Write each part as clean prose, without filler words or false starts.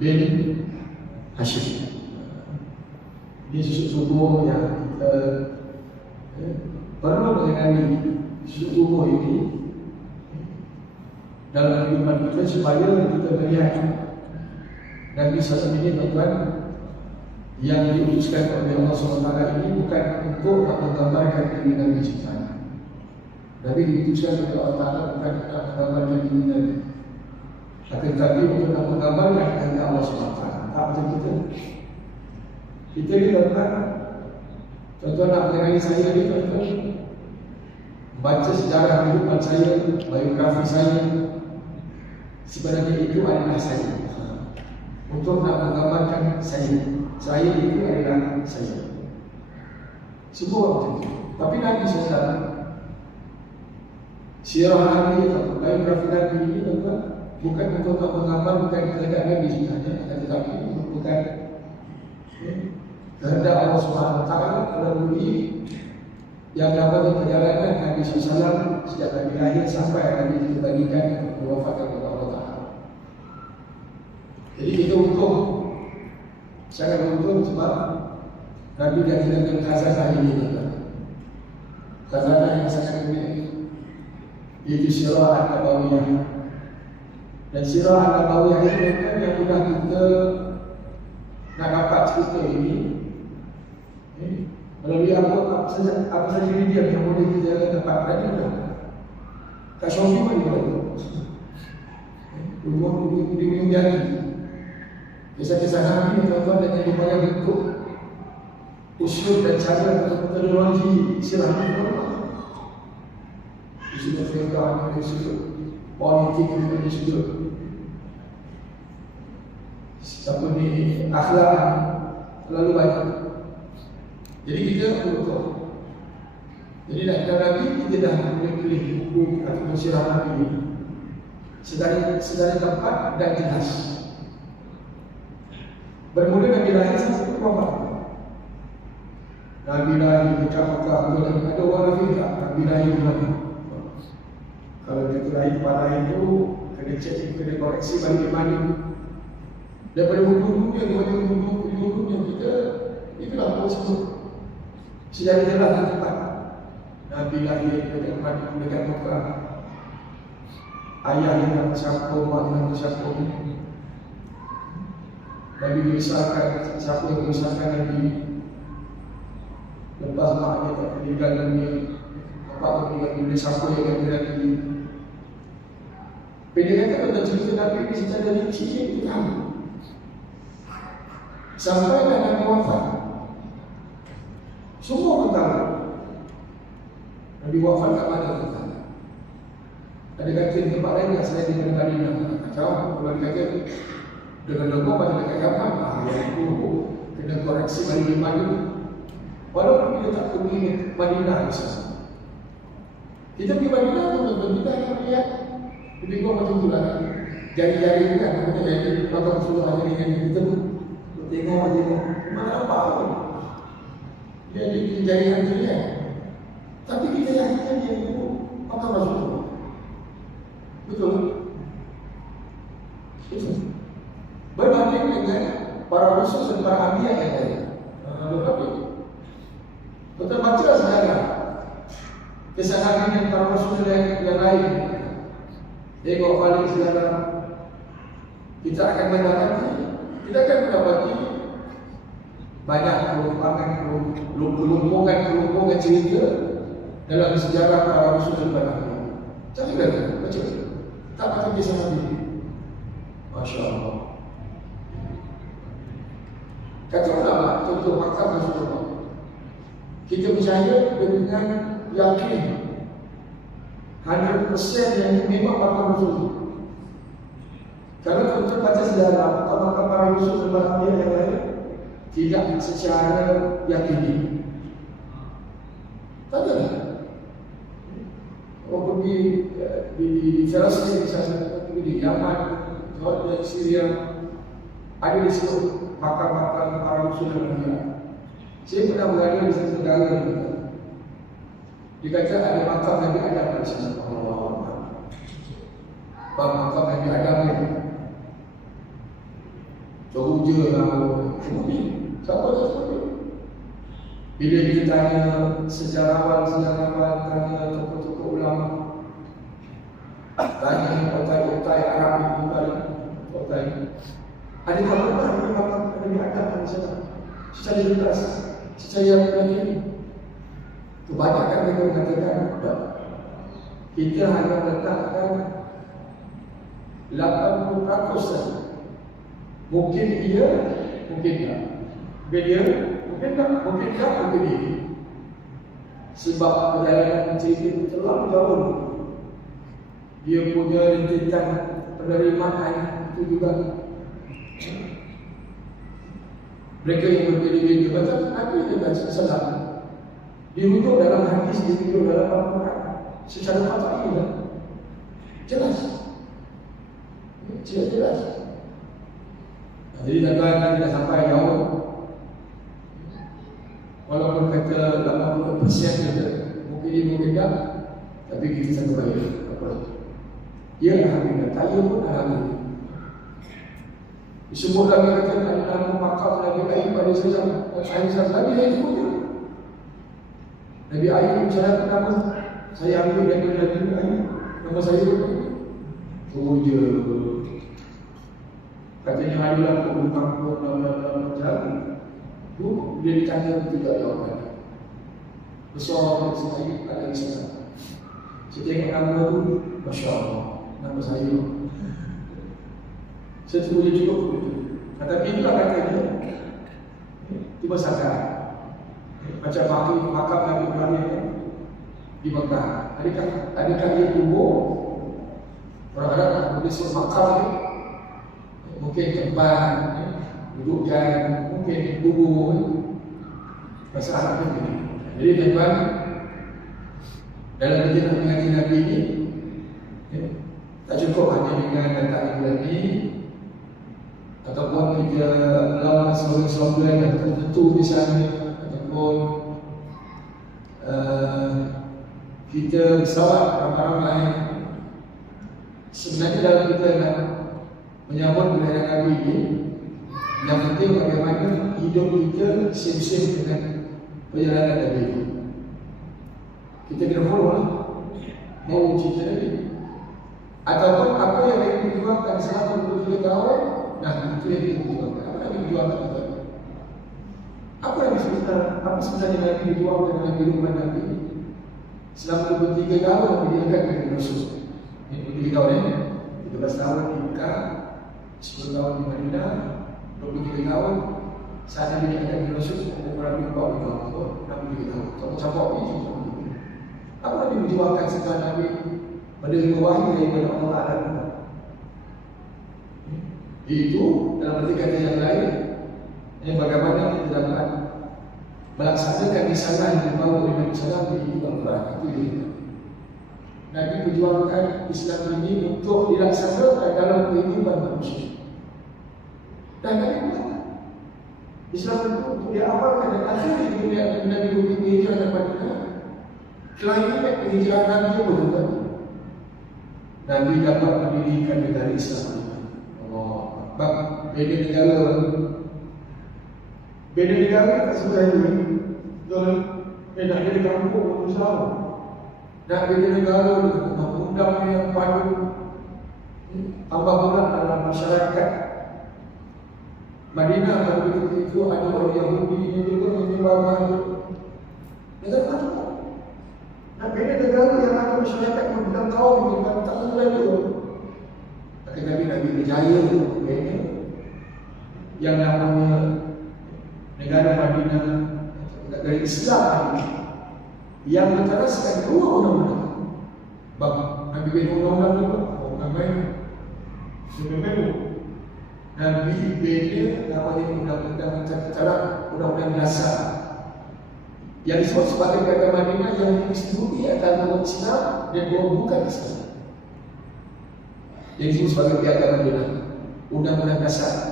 bin Hashim. Ini susuk tubuh yang kita perlu mengenali susuk tubuh ini dalam kehidupan kita supaya kita melihat Nabi SAW ini, tuan-tuan, yang diutuskan oleh Allah SWT ini bukan untuk menggambarkan diri Nabi SAW. Nabi diutuskan oleh Allah Ta'ala bukan untuk menggambarkan diri Nabi, akan tetapi untuk menggambarkan kehendak Allah SWT. Tak macam kita. Kita ni tuan-tuan nak mengenali saya ni, tuan-tuan, baca sejarah kehidupan saya, biografi saya, sebenarnya itu adalah saya. Untuk nak menggambarkan saya itu adalah saya. Semua macam itu. Tapi Nabi SAW, sirah Nabi atau biografi Nabi ini, tuan-tuan, bukan untuk menggambarkan kehendak Nabi sebenarnya, tetapi bukan kehendak Allah SWT melalui yang dapat perjalanan Nabi SAW sejak Nabi lahir sampai Nabi dibagikan wafatkan oleh Allah Ta'ala. Jadi kita untung, sangat untung sebab Nabi dah hilangkan khazanah ini, khazanah yang sangat unik, iaitu sirah An-Nabawiyah. Dan sirah An-Nabawiyah ini kan yang mudah kita nak dapat cerita ini melalui apa saja media yang boleh kita dapat tadi dah. Kat Shopee pun boleh. Di ujung jari. Kisah-kisah Nabi, tuan-tuan, dan yang dipanggil bentuk usul dan cara metodologi sirah itu. Usul fiqh, usul politik, usul siapa ni akhlak terlalu banyak. Jadi kita betul. Jadi nak kenal Nabi, kita dah pilih buku atau sirah Nabi ini sedari tempat dan jelas. Bermula Nabi lahir sampai wafat. Nabi lahir di Makkah, ada orang Nabi tak? Nabi lahir di mana? Kalau kita lahir pada itu, kena cek, kena koreksi balik di mana. Daripada buku-buku yang buku-buku yang kita, itulah apa sebut. Sejarah jelas di tempat Nabi lahir dekat Madinah, dekat Makkah. Ayah yang siapa, mak yang siapa. Nabi dibesarkan, siapa yang membesarkan Nabi. Lepas maknya tak meninggal dunia, bapak tu meninggal dunia, siapa yang akan Nabi. Bila kata tentang cerita Nabi ini secara rinci, kita tahu. Sampai Nabi wafat, semua pun tahu Nabi wafat kat mana pun tahu. Ada kata di tempat lain yang saya di Madinah. Kacau, kalau kata dengan logo pada dekat Yaman, yang itu kena koreksi balik di Madinah. Walaupun kita tak pergi Madinah misalnya, kita pergi Madinah pun kita akan melihat lebih kurang macam itulah. Jari-jari itu kan, kita jadi bakal suruh hari ini kita tengok aja, mana nampak pun dia di jari tu dia. Tapi kita yakin dia itu bakal masuk. Betul? Berbanding dengan para rasul dan para anbiya yang lain. Betul? Kita baca sejarah kisah Nabi dan para rasul yang lain. Tengok balik sejarah, kita akan mendapati, kita akan mendapati banyak kelumpukan cerita dalam sejarah para rasul dan para anbiya. Cari lagi, baca. Tak macam kisah Nabi. Masya Allah. Kata ulama, contoh Makkah Rasulullah, kita percaya dengan yakin 100% yang itu memang Makkah Rasulullah. Kalau kita baca sejarah Makkah para Rasul dan para anbiya yang lain, tidak secara yakini. Tak ada. Oh, pergi di Palestin, pergi di Yaman, di Syria, ada di situ makam-makam para rasul dan anbiya. Saya pernah berada di satu negara ini. Dikata ada makam Nabi Adam di sana. Makam Nabi Adam ini. Teruja lah. Siapa tak suka? Bila kita tanya sejarawan, tanya tokoh-tokoh ulama, tanya otai-otai Arab itu kan, otai. Ada apa? Ada diadab di sana. Secara jelas, secara yang ini. Kebanyakan mereka mengatakan, kita hanya letakkan 80% saja. Mungkin iya, mungkin tak. Mungkin dia, mungkin tak, mungkin tak, mungkin ini. Sebab perjalanan cerita itu terlalu jauh. Dia punya rintitan penerimaan itu juga. Mereka yang berbeza-beza macam Nabi dengan salah. Dirujuk dalam hadis, dirujuk dalam Al-Quran secara qat'i jelas. Jelas. Jadi tuan-tuan kita sampai jauh. Walaupun kata 80% saja, mungkin tak, tapi kita satu baik. Apa? Ia alhamdulillah, tak ia pun alhamdulillah. Disebut lagi kata ada nama makam Nabi Ayub pada zaman Nabi Ayub pun. Nabi Ayub saya nama saya ambil dari Nabi Ayub. Nama saya tu je. Katanya adalah bukan jalan. Tu dia ditanya tidak jawapan. Besar saya ada di sana. Saya tengok nama tu, Masya Allah, nama saya. Saya boleh cukup. Tetapi itulah katanya tiba sadar. Macam makam Nabi Ibrahim di Mekah. Adakah dia tumbuh? Orang Arab boleh sebut makam ni. Mungkin tempat dudukkan, mungkin kubur. Bahasa Arab ni. Jadi tuan-tuan, dalam perjalanan mengaji Nabi ini, tak cukup hanya dengan datang Nabi ataupun kita melawan seorang-seorang yang tertentu misalnya, ataupun kita bersawat ramai-ramai. Sebenarnya dalam kita nak menyambut perjalanan Nabi ini, yang penting bagaimana hidup kita sim-sim dengan perjalanan Nabi ini. Kita kena follow lah, mau cerita Nabi ataupun apa yang Nabi perjuangkan selama 23 tahun. Nah, itu yang kita perjuangkan. Apa Nabi perjuangkan itu? Apa sebenarnya Nabi perjuangkan dalam kehidupan Nabi selama 23 tahun Nabi diangkat menjadi Rasul. 23 tahun ini, 13 tahun di Mekah, 10 tahun di Madinah, 23 tahun saat Nabi diangkat menjadi Rasul. Umur Nabi 40 tahun, 63 tahun. Campur-campur ini. Apa Nabi perjuangkan setelah Nabi menerima wahyu daripada Allah Ta'ala? Itu dalam arti kata yang lain, bagaimana kita dapat melaksanakan misalan yang dibawa oleh Nabi SAW di Al-Quran. Itu dia. Nabi perjuangkan Islam ini untuk dilaksanakan dalam kehidupan manusia. Dan Nabi bukan Islam itu untuk diamalkan dan akhirnya Nabi berpikir hijrah dan Madinah. Kelahiran penghijrahan Nabi itu betul. Nabi dapat mendirikan negara Islam. Bab beda negara. Beda negara tak suka ini. Nak jadi kampung bersama. Nak beda negara dengan undang yang padu. Tambah pula dalam masyarakat Madinah pada ketika itu ada orang Yahudi yang juga menyebabkan negara mana? Nak beda negara yang ada masyarakat yang kaum yang tak mulai itu. Tetapi Nabi berjaya untuk beda yang namanya negara Madinah, negara Islam yang menteraskan dua undang-undang. Bab Nabi bina undang-undang itu, Nabi bina namanya undang-undang undang-undang dasar yang disebut sebagai negara Madinah yang disetujui antara umat Islam dan bukan Islam. Yang disebut sebagai piagam Madinah, undang-undang dasar.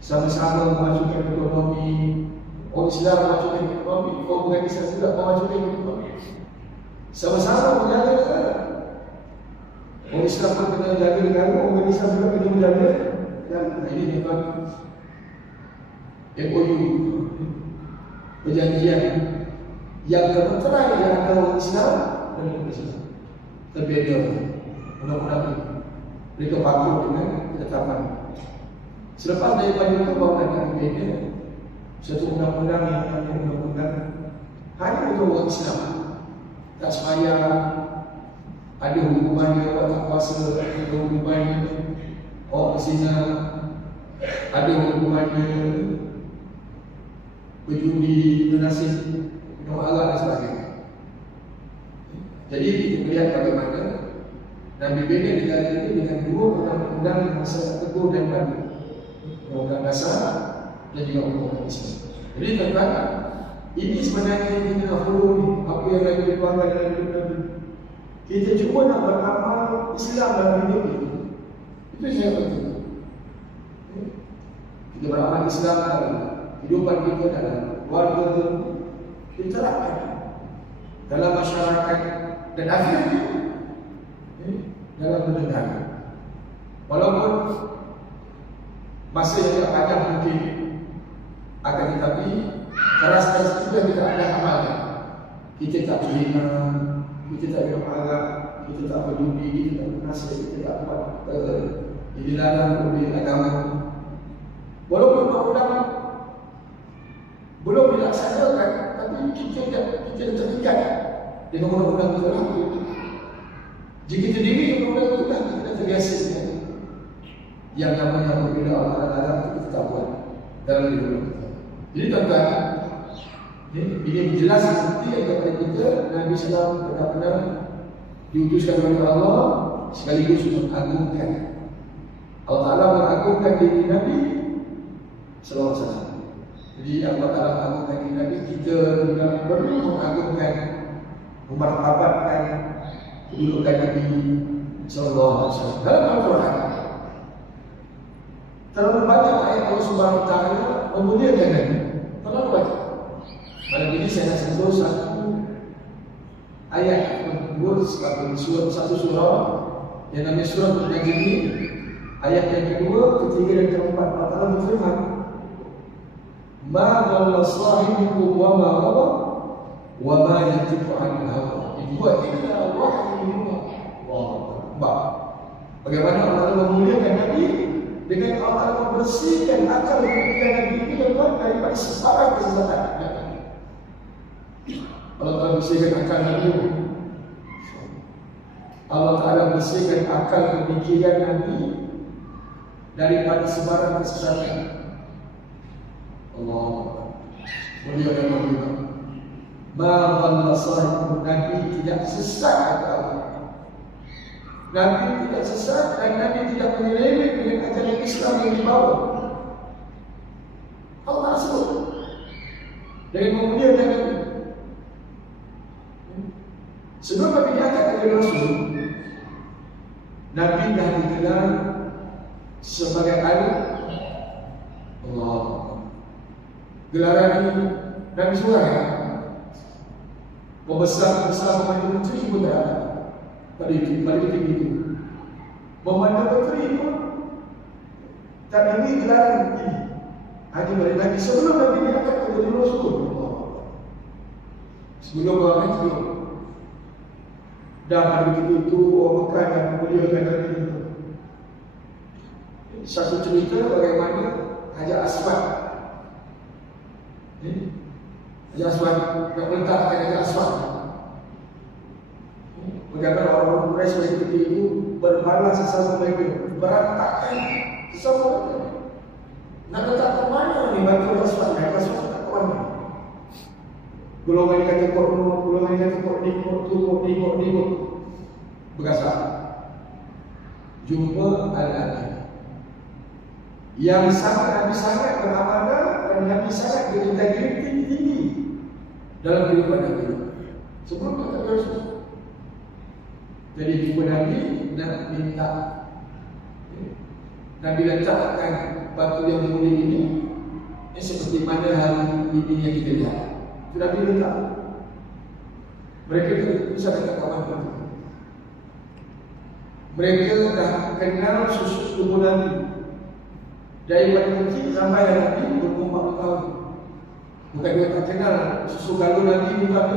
Sama-sama memajukan ekonomi. Orang Islam memajukan ekonomi, orang bukan Islam juga memajukan ekonomi. Sama-sama menjaga negara. Orang Islam pun kena jaga negara, orang Islam juga kena menjaga ini tuan MOU, perjanjian yang kebetulan yang ada orang Islam dan orang Islam terbeda undang-undang ini. Mereka patuh dengan ketetapan. Selepas daripada itu baru akan berbeza satu undang-undang yang hanya undang-undang hanya untuk orang Islam. Tak sembahyang, ada hukumannya, orang tak puasa, ada hukumannya, orang berzina, ada hukumannya, berjudi, bernasib, minum arak dan sebagainya. Jadi kita melihat bagaimana Nabi bina negara ini dengan dua undang-undang yang sangat teguh dan baru, undang-undang dasar dan juga undang-undang Islam. Jadi tuan-tuan, ini sebenarnya yang kita nak follow ni, apa yang Nabi tuangkan dalam hidup Nabi. Kita cuba nak beramal Islam dalam hidup ini. Itu yang penting. Kita beramal Islam dalam kehidupan kita, dalam keluarga kita terapkan dalam masyarakat dan akhirnya dalam bernegara. Walaupun masa yang tidak panjang mungkin, akan tetapi keras-keras itu yang kita ada amalkan. Kita tak berzina, kita tak minum arak, kita tak berjudi, kita tak bernasib, kita tak buat dilarang oleh agama. Walaupun undang-undang belum dilaksanakan, tapi kita terikat dengan undang-undang itu lah. Jika kita diri undang-undang itu lah, kita terbiasa dengan yang namanya apabila Allah Ta'ala kita tak buat dalam hidup kita. Jadi tuan-tuan, ini jelas bukti kepada kita Nabi SAW benar-benar diutuskan oleh Allah sekaligus mengagungkan. Allah Ta'ala mengagungkan diri Nabi SAW. Jadi Allah Ta'ala mengagungkan diri Nabi, kita juga perlu mengagungkan, memartabatkan kedudukan Nabi SAW. Dalam Al-Quran terlalu banyak ayat Allah Subhanahu Wa Taala memuliakan Nabi. Terlalu banyak. Malam ini saya nak sentuh satu ayat satu surah yang namanya surah Al-Najm. Ayat yang kedua, ketiga dan keempat. Allah Ta'ala berfirman, Ma dhalla sahibukum wa ma ghawa wa ma yantiqu 'anil hawa in huwa illa wahyun yuha. Wah. Bagaimana Allah Ta'ala memuliakan Nabi dengan Allah Ta'ala membersihkan akal pemikiran Nabi ini daripada sebarang kesesatan. Allah Ta'ala bersihkan akal Nabi. Allah Ta'ala bersihkan akal pemikiran Nabi daripada sebarang kesesatan. Allah mulia dan mulia. Ma dhalla sahibukum, Nabi tidak sesat kata Allah. Nabi tidak sesat dan Nabi tidak menyeleweng dengan ajaran Islam yang dibawa. Allah sebut dengan memuliakan Nabi. Sebelum Nabi diangkat oleh Rasul, Nabi dah dikenal sebagai alim. Allah. Gelaran ini Nabi Surah Membesar-besar memandu menteri pun tak ada. Pada ketika itu memandu menteri pun tak beri gelaran ini. Hanya oleh Nabi sebelum Nabi diangkat oleh Rasul. Sebelum orang itu dan pada ketika itu orang Mekah yang memuliakan Nabi itu. Satu cerita bagaimana Hajar Aswad Hajar Aswad nak meletakkan Hajar Aswad. Bagaimana orang-orang Quraisy pada ketika itu berbalas sesama mereka, berantakan sesama mereka. Nak letak ke mana ni batu Aswad? Hajar Aswad letak ke mana? Golongan kata kok no, golongan kata kok ni, kok ni. Berasal jumpa Al-Amin yang Nabi sangat beramanah dan Nabi sangat berintegriti tinggi dalam kehidupan Nabi sebelum kata Rasul. Jadi jumpa Nabi nak minta Nabi letakkan batu yang mulia ini seperti mana hari ini yang kita lihat. Itu Nabi letak. Mereka bisa kata kawan. Mereka dah kenal susu tubuh Nabi. Dari pada kecil sampai Nabi berumur 40 tahun. Bukan dia tak kenal susu galuh Nabi bukan.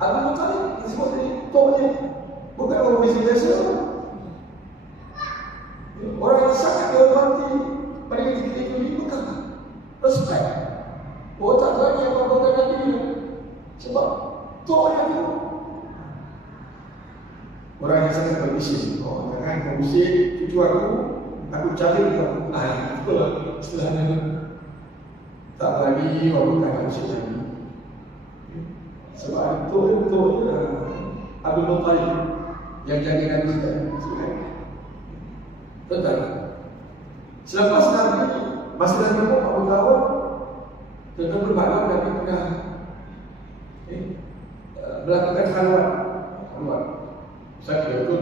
Abu Talib disebut tadi tuanya. Bukan orang biasa. Orang yang sangat dihormati pada ketika itu di Mekah. Respect. Oh tak lagi apa-apa Nabi. Sebab tuanya itu orang yang sangat berbisnis. Oh jangan kau bisik cucu aku cari kau. Itulah istilahnya. Tak lagi orang tak bisik lagi. Sebab itu Abu Talib yang jaga Nabi kita. Betul. Selepas Nabi masih dalam umur 40 tahun, tentu bermakna Nabi pernah melakukan khalwat. Saya kira itu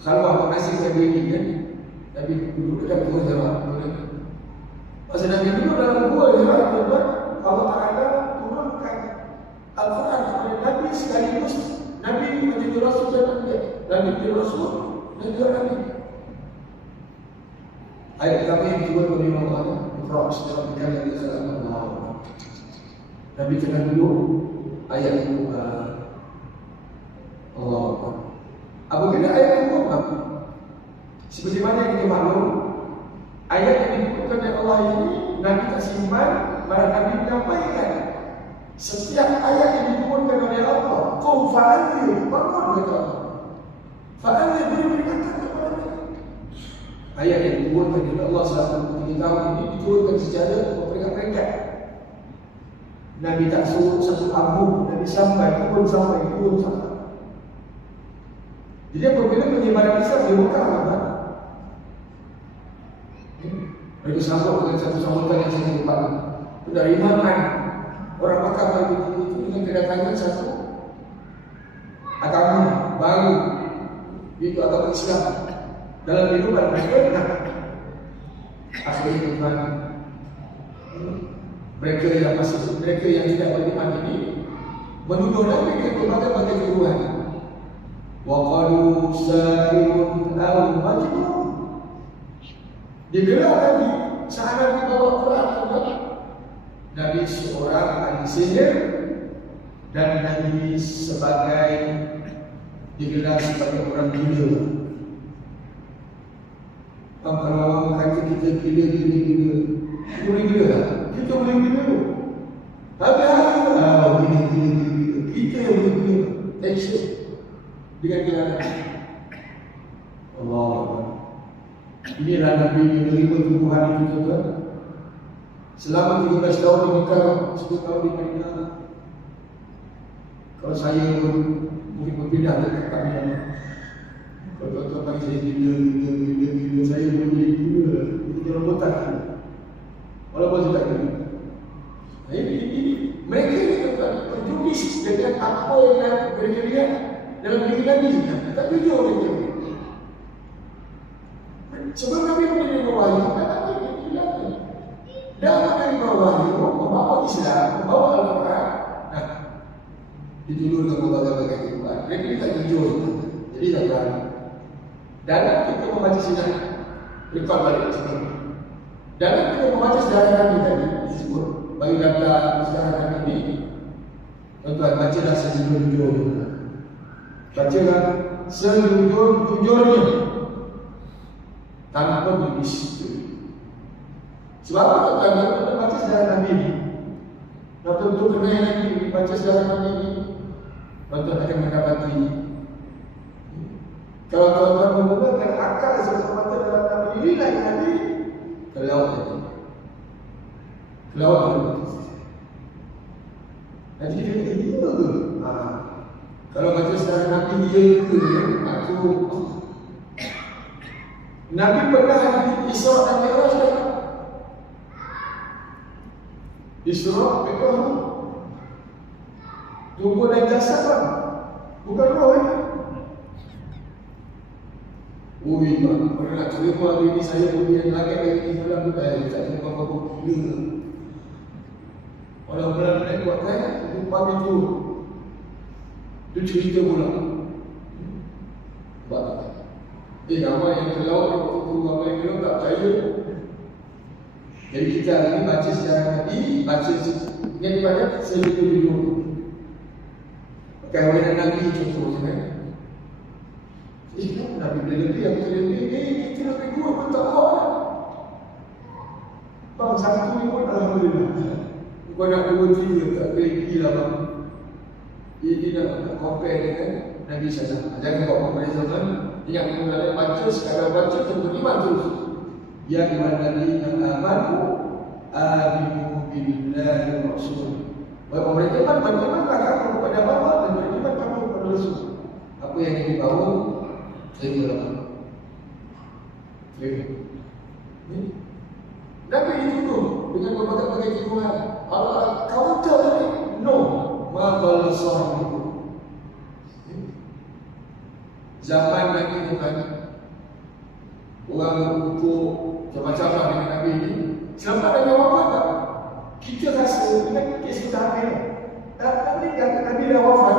khalwat mengasih saya diri kan. Nabi duduk dekat gua jemaah. Masa Nabi duduk dalam gua jemaah, tuan Allah Taala turunkan Al-Quran kepada Nabi sekaligus Nabi menjadi Rasul dan Nabi Rasul dan juga Nabi. Ayat pertama yang dibuat oleh Allah Iqra' dalam perkara yang disebut Allah. Nabi kena dulu ayat itu Allah. Apabila ayat itu seperti mana yang kita maklum, ayat yang dibuatkan oleh Allah ini Nabi tak simpan, malah Nabi menyampaikan setiap ayat yang dibuatkan oleh Allah. Qum fa'anzir, bangun kata Allah. Fa'anzir beri kata kepada mereka. Ayat yang dibuatkan oleh Allah selama 3 tahun ini diturunkan secara peringkat-peringkat. Nabi tak suruh satu abu, Nabi sampai. Jadi apabila penyebaran Islam di Mekah, mereka sambut dengan satu sambutan yang sangat hebat. Dari mana orang Mekah itu dengan kedatangan satu agama baru, itu agama Islam dalam kehidupan mereka. Akhirnya Tuhan, mereka yang tidak beriman ini menuduh Nabi dengan berbagai-bagai tuduhan. Wa qalu sahirun aw majnun. Digelar Nabi saat Nabi bawa Quran Nabi seorang ahli sihir dan Nabi sebagai digelar sebagai orang gila. Kalau orang kata kita gila. Boleh gila tak? Kita boleh gila. Tapi gila. Kita yang boleh gila. Tension dengan gila. Allah. Inilah Nabi yang menerima tuduhan itu tuan. Selama 13 tahun di Mekah, 10 tahun di Madinah. Kalau saya mungkin berpindah dekat kami. Kalau tuan bagi saya gila, saya boleh jadi gila. Itu dia rambutan. Walaupun tidak gila. Ini mereka ini berjulis dengan apa yang mereka lihat dalam diri Nabi. Tak jujur mereka. Sebelum Nabi menerima wahyu, Nabi menerima dan menerima wahyu, membawa Islam, membawa Al-Quran. Nah, dituduh dengan berbagai-bagai kehidupan. Mereka ini tak jujur. Jadi tak berani. Dalam kita membaca sinar, rekod balik sini. Dalam kita membaca sejarah Nabi tadi, disebut bagi data sejarah Nabi ini, tuan-tuan bacalah sejujur-jujurnya. Bacalah sejujur-jujurnya. Tanpa berbisik. Sebab apa tuan-tuan baca sejarah Nabi ini? Betul-betul kenal Nabi, baca sejarah Nabi ini, tuan-tuan akan mendapati. Kalau tuan-tuan menggunakan akal semata-mata dalam Nabi ini, Nabi kelawat tadi. Kelawat tadi. Nanti kita kata, iya ke? Kalau baca sejarah Nabi, iya ke? Nabi pernah di Isra dan Mi'raj. Isra Mi'raj tubuh dan jasad kan? Bukan roh kan? Ui, kalau nak terima hari ini saya punya langit lagi di dalam budaya. Tak terima apa-apa gila. Kalau benar-benar buat saya, tumpang itu. Itu cerita pula. Nampak tak? Nama yang terlalu waktu tu, nama yang terlalu tak percaya. Jadi kita hari ini baca sejarah Nabi, baca yang banyak seluruh kehadiran Nabi contohnya kan. Nabi lebih yang kita lebih dua pun tak kuat. Bang satu ni pun alhamdulillah. Kau nak 2, 3 tak boleh gila bang. Ini nak compare dengan Nabi SAW. Jangan buat comparison kan. Ingat mengenai baca, sekarang baca contoh iman terus. Ya iman Nabi amanu aminu billahi wa rasul. Bahawa mereka iman, beriman kamu kepada Allah dan beriman kamu kepada Rasul. Apa yang dibawa, terima lah. Terima. Nabi itu tu dengan berbagai-bagai firman. Allah counter ni, no. Maka sahabat itu. Zaman Nabi itu kan, orang ukur macam-macam dengan Nabi ini. Selepas Nabi wafat tak? Kita rasa dengan kes kita hamil. Nabi dah wafat.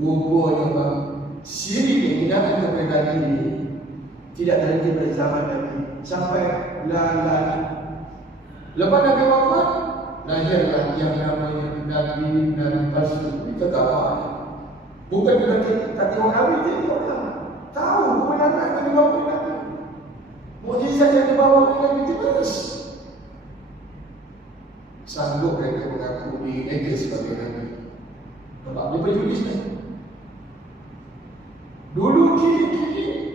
Rupanya bang, siri penghinaan kepada Nabi ini tidak terhenti pada zaman Nabi sampai lagi. Lepas Nabi wafat, lahirlah yang namanya Nabi palsu. Kita tak faham. Bukan kita tak tengok Nabi, tengok orang. Tahu kebenaran yang dibawa oleh Nabi. Mukjizat yang dibawa oleh Nabi itu terus. Sanggup mereka mengaku diri sebagai Nabi. Nampak dia berjulis kan? Dulu kiri-kiri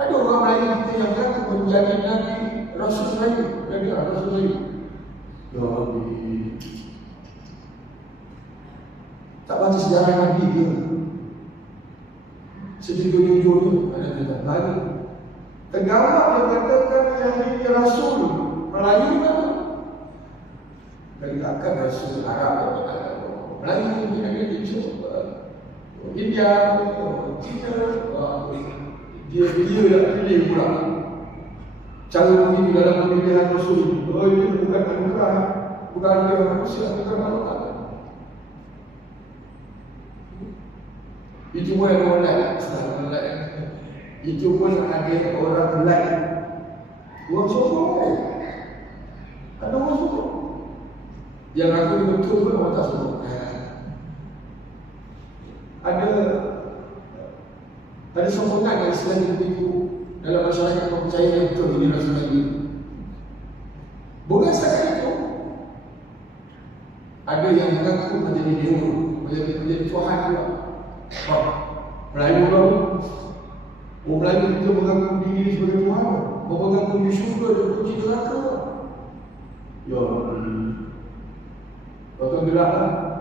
ada orang Melayu kita yang mengaku menjadi Nabi Rasul Melayu. Nabi Rasul Melayu. Ya Rabbi. Tak baca sejarah Nabi ke? Sejujur-jujurnya ada tidak lain. Tegaklah dia katakan yang ini Rasul Melayu kan? Dan takkan Rasul Arab Melayu ini ada di India, China, dia nak pilih pula. Cara memilih dalam pemilihan Rasul. Oh itu bukan dia manusia, bukan malaikat. Itu pun ada orang lain. Itu pun ada orang lain. Orang sokong. Ada orang sokong. Yang aku betul pun orang tak sokong. Ada sokongan yang selain itu dalam masyarakat yang percaya yang betul ini Rasul Nabi. Bukan setakat itu. Ada yang mengaku menjadi dewa, menjadi Tuhan juga. Melayu baru. Orang Melayu kita mengaku diri sebagai Tuhan. Orang mengaku di syurga dan kunci neraka. Ya Tuan geraklah.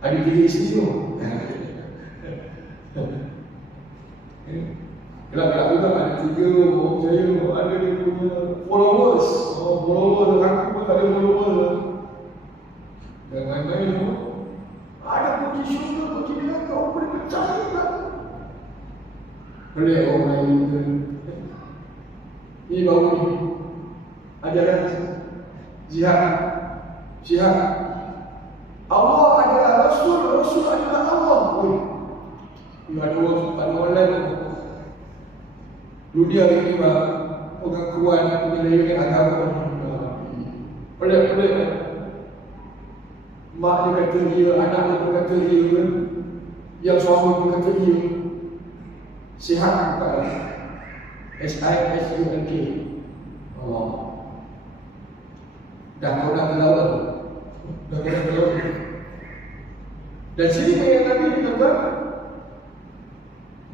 Ada 3 isteri tu. Gerak-gerak juga ada 3 orang percaya. Ada dia punya followers. Followers aku pun tak ada followers. Dan main-main tu. Ada kunci syurga, kunci neraka. Orang boleh percaya tak? Boleh orang lain kita. Ini baru ni ajaran jihad. Allah adalah Rasul, Rasul adalah Allah. Ada orang lain. Dunia ini pengakuan penyelesaian agama. Pelik-pelik. Mak dia kata dia, anak dia pun kata dia, yang suami pun kata dia. Sihat bukan? SISUNK. Allah. Dah kau nak berlawan. Dan sini yang Nabi kata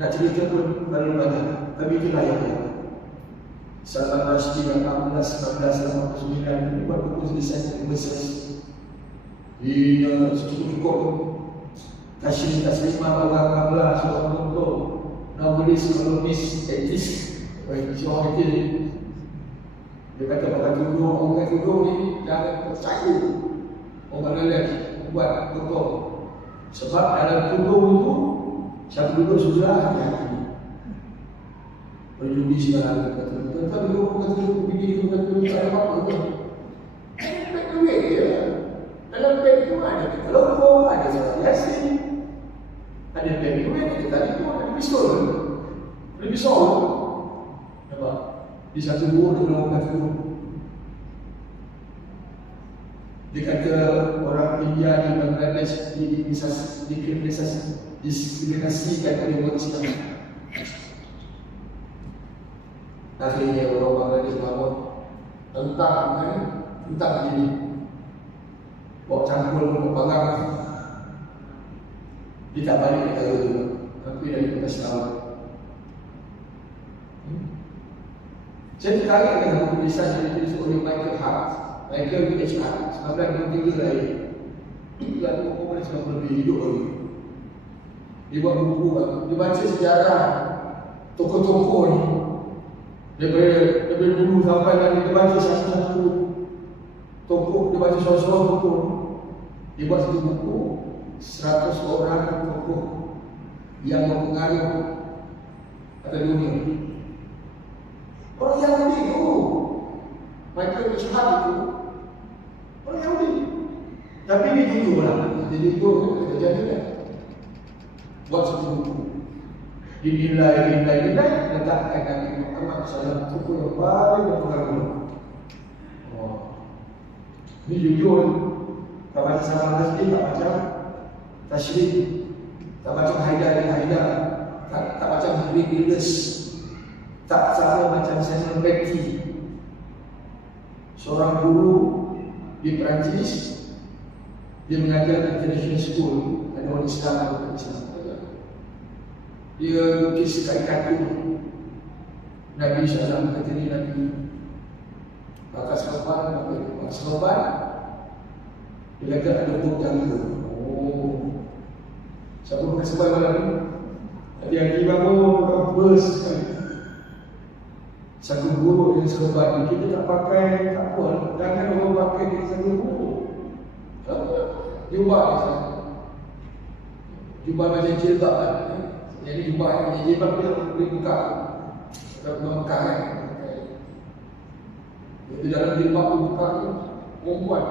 nak cerita pun baru banyak. Tapi itulah yang dia. Salam Rashidi 18-19-89 buat buku selesai Mesir. Dia cukup taslimah orang 14 orang untuk novelis, kolumnis, etis. Orang itu dia kata pakai tudung, orang pakai tudung ni jangan percaya. Orang lain buat betul. Sebab dalam tudung itu satu duduk susah hati-hati. Berjudi segala kata-kata. Tapi dulu kata begini, kata begini, tak ada apa-apa. Baik duit dia. Dalam beg itu ada telur, ada surat yasin, ada beg duit, ada tali pun, ada pistol. Ada pistol. Nampak? Di satu guru dia melakukan guru. Dia kata orang India di Bangladesh diskriminasikan oleh orang Islam. Akhirnya orang Bangladesh bangun tentang ini. Bawa campur pegang. Dia tak balik negara juga. Tapi dari kita selamat. Saya tertarik dengan buku tulisan yang ditulis oleh Michael Hart, Michael H. Hart, 1923 lahir. Lalu umur 90 lebih hidup lagi. Dia buat buku, dia baca sejarah tokoh-tokoh ni. Daripada dulu sampai nanti dia baca satu-satu tokoh, dia baca sosok tokoh. Dia buat satu buku 100 orang tokoh yang mempengaruhi atas dunia. Orang Yahudi itu, Michael H. Hart itu orang Yahudi. Tapi dia jujur lah, dia jujur kejadian. Buat satu buku, dinilai, letakkan Nabi Muhammad SAW tokoh yang paling berpengaruh. Ini jujur. Tak baca sama Nasri, tak baca Tashrik, tak baca Haidar, tak baca Bilders, tak sama macam Samuel Beckett, seorang guru di Perancis. Dia mengajar di international school, ada orang Islam, ada Islam. Dia lukis karikatur Nabi SAW, kata ni Nabi pakai serban. Dia kata ada dua jangka. Siapa pakai serban malam ni? Hati-hati bangun, bers sekali. Satu buruk yang serban ni, kita tak pakai, tak apa. Jangan orang pakai di satu buruk. Jubah ni sana. Jubah macam jilbab kan. Jadi jubah ni, jilbab dia boleh buka. Tak Mekah kan. Itu dalam jilbab tu buka tu, perempuan.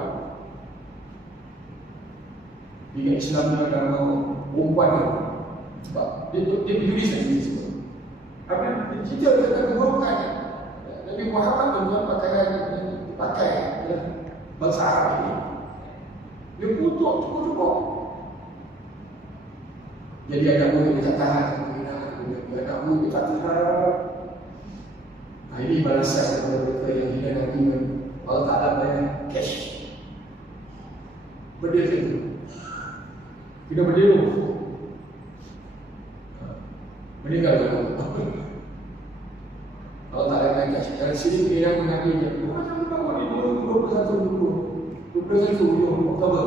Di Islam ni agama perempuan ni. Sebab dia tulis lagi semua. Apa cerita tentang keburukan Nabi Muhammad tuan pakaian dipakai bangsa Arab ini. Dia kutuk cukup. Jadi ada murid dia tak tahan. Ada murid dia tak tahan. Ini balasan kepada mereka yang hina Nabi. Allah Ta'ala bayar cash. Berdiri itu. Kita berdiri. Meninggal dulu. Allah Ta'ala bayar cash. Dari sini kira Nabi dia. Macam apa ni? 21 Oktober.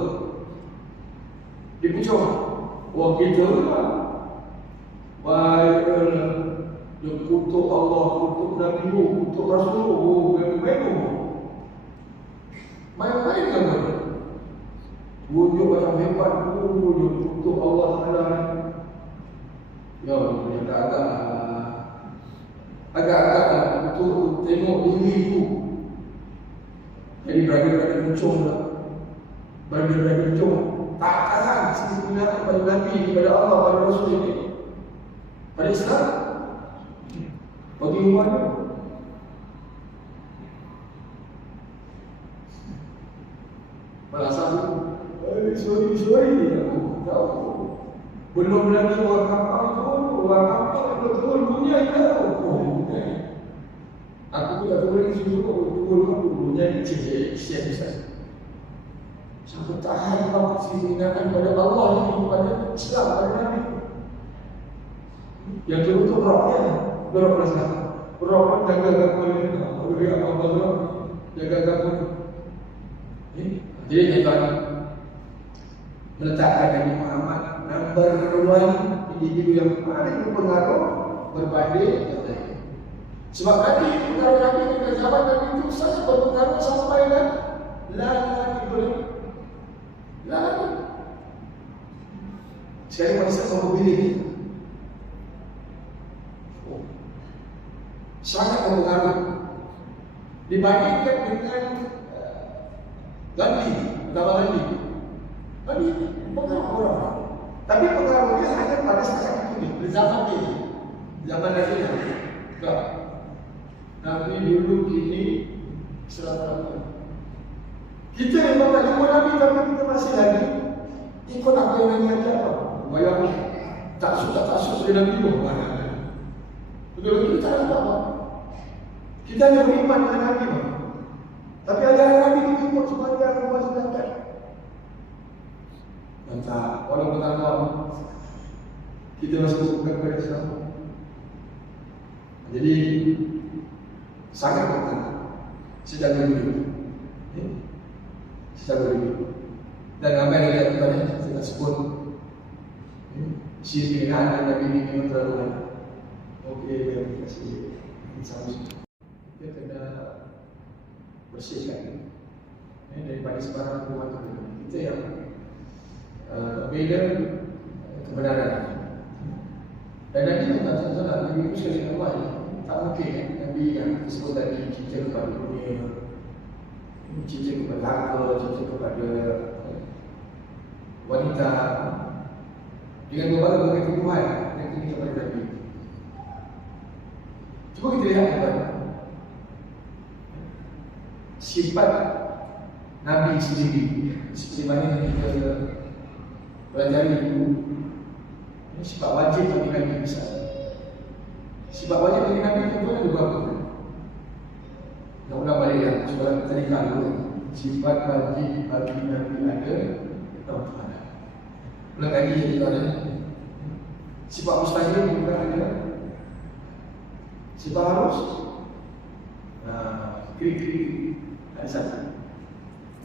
Dia pucuk. Wah kita lah. Baik dia kutuk Allah, kutuk Nabi, kutuk Rasulullah, main-main kan mana? Wujud macam hebat, dia kutuk Allah Ta'ala. Ya, dia agak-agak untuk tengok diri itu. Jadi berada-berada muncul lah. Berada-berada muncul. Tak tahan sebenarnya pada Nabi, pada Allah, pada Rasul ini. Pada Islam. Bagi umat itu. Balasan sorry aku tahu. Belum lagi orang kapal turun dunia itu. Aku pun tak boleh turun dunia kecil siap-siap. Siapa tahan kalau kesinangan pada Allah ini, pada Islam, pada Nabi. Yang kedua itu rohnya, roh perasaan. Roh jaga gangguan Allah, jaga gangguan. Jadi kita meletakkan Nabi Muhammad nombor 2 individu yang paling berpengaruh berbanding dengan. Sebab Nabi pengaruh Nabi dengan zaman Nabi itu saja berpengaruh sampai kan lagi boleh. Sekarang manusia mau pilih sangat berpengaruh dibandingkan dengan Gandhi, utama Gandhi pengaruh orang, tapi pengaruhnya hanya pada saat itu di zaman ini, zaman Nabi. Nabi dulu, kini, selama-lamanya. Kita memang tak jumpa Nabi, tapi kita masih lagi ikut apa yang Nabi ajar. Bayang tak suka dari Nabi pun mana. Betul-betul kita tak apa. Kita hanya beriman dengan Nabi, tapi ajaran Nabi itu ikut sebagai rumah sedangkan. Mantap, walaupun tak tahu, kita masih bukan kepada Islam. Jadi sangat penting sedang berbudi, sedang berbudi. Dan apa yang kita lakukan, kita sebut sirinahan Nabi ini memang terlalu banyak. Okey, terima kasih. Kita kena bersihkan daripada sebarang perbuatan kita yang beda kebenaran. Dan Nabi SAW, Nabi itu sekali awal, tak mungkin Nabi yang disebut tadi cinta kepada dunia, cinta kepada harta, cinta kepada wanita, dengan berbagai kebutuhan yang tinggi kepada Nabi. Cuba kita lihat sifat Nabi sendiri, seperti mana yang kita pelajari itu. Sifat wajib bagi Nabi misalnya. Sifat wajib bagi Nabi itu ada berapa? Nak ulang balik ya, soalan tadi dulu. Sifat wajib bagi Nabi ada berapa? Ulang lagi ya soalan. Sifat mustahil juga ada. Sifat harus. Kiri-kiri ada satu.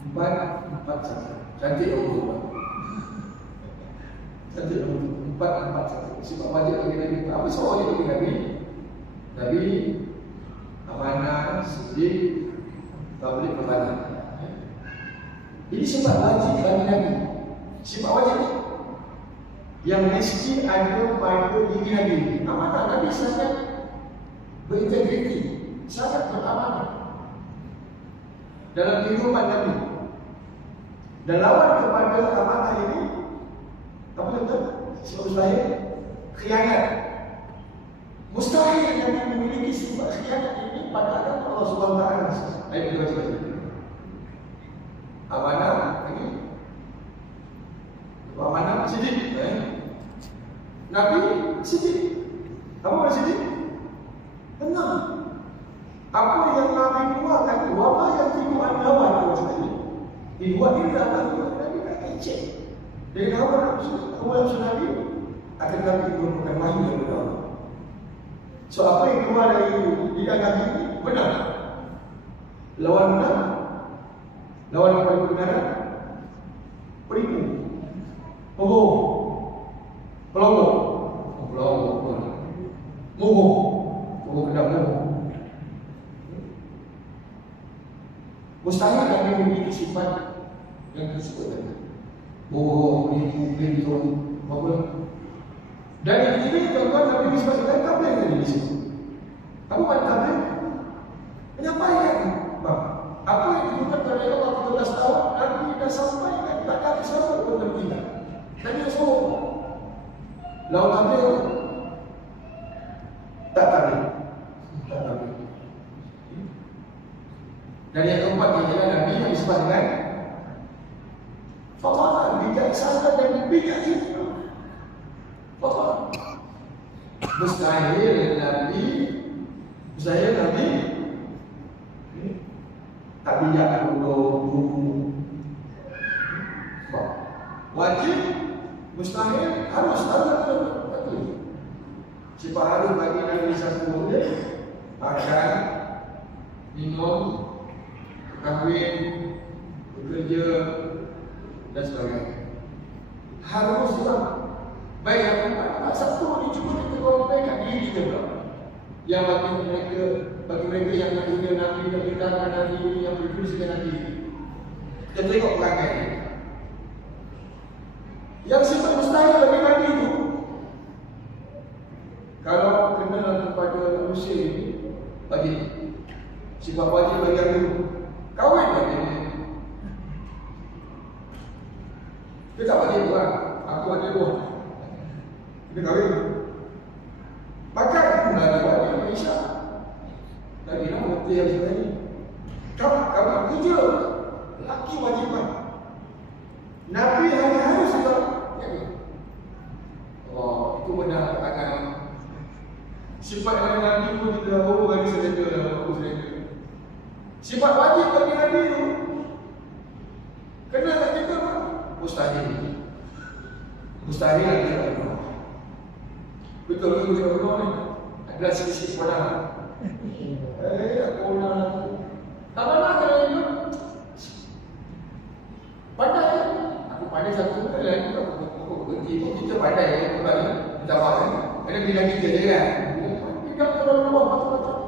Empat satu. Cantik Allah. Cantik Allah. Empat satu. Sifat wajib bagi Nabi. Apa sifat wajib bagi Nabi? Nabi amanah, sedih, tabligh kepada. Ini sifat wajib bagi Nabi. Sifat wajib yang mesti ada pada diri Nabi. Amanah Nabi sangat berintegriti, sangat beramanah dalam kehidupan Nabi. Dan lawan kepada amanah ini apa kata? Sifat mustahil, khianat. Mustahil Nabi memiliki sifat khianat ini pada agama Allah Subhanahu Wa Taala. Ayo kita baca. Amanah ini. Amanah sidik. Nabi sidik. Apa sidik? Tenang. Apa yang Nabi keluarkan, apa yang tidak ada dalam Nabi. Dibuat ini dalam Nabi tak kecil. Dengan awal Nabi akan Nabi merupakan wahyu daripada Allah. So apa yang keluar dari lidah Nabi ini benar. Lawan benar, lawan kepada kebenaran, penipu, bohong, pelongok, bohong kena bohong. Mustahil Nabi memiliki sifat yang tersebut tadi. Bohong, penipu, apa? Dan yang ketiga, tuan-tuan, Nabi disebutkan tabligh tadi di sini. Apa makna tabligh? Menyampaikan. Apa yang ditujukan pada Allah 13 tahun, Nabi dah sampaikan. Tak ada siapa pun tertinggal. Nabi dah semua. Lalu tabligh tak tabligh. Tak tabligh. Dan yang keempat ialah Nabi yang disebut dengan fadhlan, bijaksana dan bijak hikmah. Fadhlan. Mustahil Nabi tak bijak dulu. Wajib, mustahil, harus betul. Sifat harus bagi Nabi satu makan, minum, kahwin, bekerja dan sebagainya. Harus juga. Baik yang empat satu ni cuma kita sampaikan diri kita pula. Yang bagi mereka yang nak dunia Nabi, yang beritakan Nabi, yang berfungsi Nabi. Kita tengok perangai ni. Yang sifat mustahil bagi Nabi itu, kalau kena kepada manusia ini, bagi sifat wajib bagi Nabi, kahwin bagi dia. Dia tak wajib buat. Aku ada buat. Kita kahwin. Makan pun ada wajib Malaysia. Nabi putih yang sebenarnya. Kamu kerja, laki wajiban. Nabi hari-hari sudah. Oh, itu benar katakan. Sifat yang Nabi pun kita bagi selenda dalam buku selenda. Sifat wajib bagi Nabi itu. Kena tak kita pun? Mustahil. Mustahil ada kita. Betul kita benar ni. Adalah sisi pada. Aku nak. Tak mana kalau itu. Pandai. Aku pandai satu kali. Aku berhenti pun kita pandai. Kita faham. Kerana bila kita je kan. Kita terlalu luar macam-macam.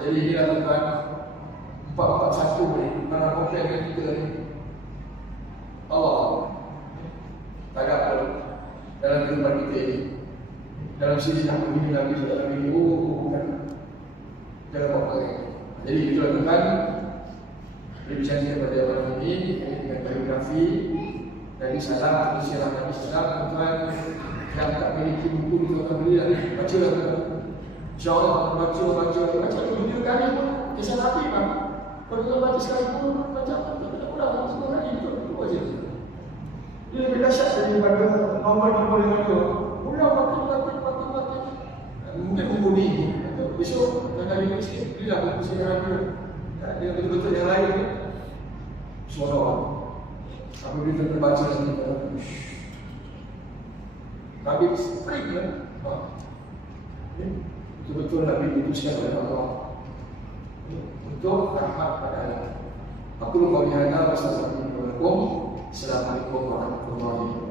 Jadi dia lakukan 4-4-1 ni. Mana komplain dengan kita ni. Allah. Tak ada apa dalam kehidupan kita ini. Dalam sisi nak begini Nabi SAW ini. Bukan. Jangan apa-apa lagi. Jadi kita lakukan. Berbicara kepada orang ini. Dengan biografi. Dari salam atau sirah Nabi SAW. Tuan yang tak memiliki buku itu akan beli lagi. Baca lah. InsyaAllah baca video kali pun. Kisah Nabi kan. Kalau kita baca sekali pun. Baca tak kurang. Semua kali itu aja. Dia lebih dahsyat daripada nombor-nombor yang ada. Ulang makin. Mungkin buku ni. Besok kali ini sikit. Belilah buku sirah dia. Dia betul-betul yang lain ni. Suara. Apabila kita terbaca lagi kita Nabi strict kan? Betul-betul Nabi diutuskan oleh Allah untuk rahmat pada alam. Aku lupa bihana. Wassalamualaikum warahmatullahi wabarakatuh.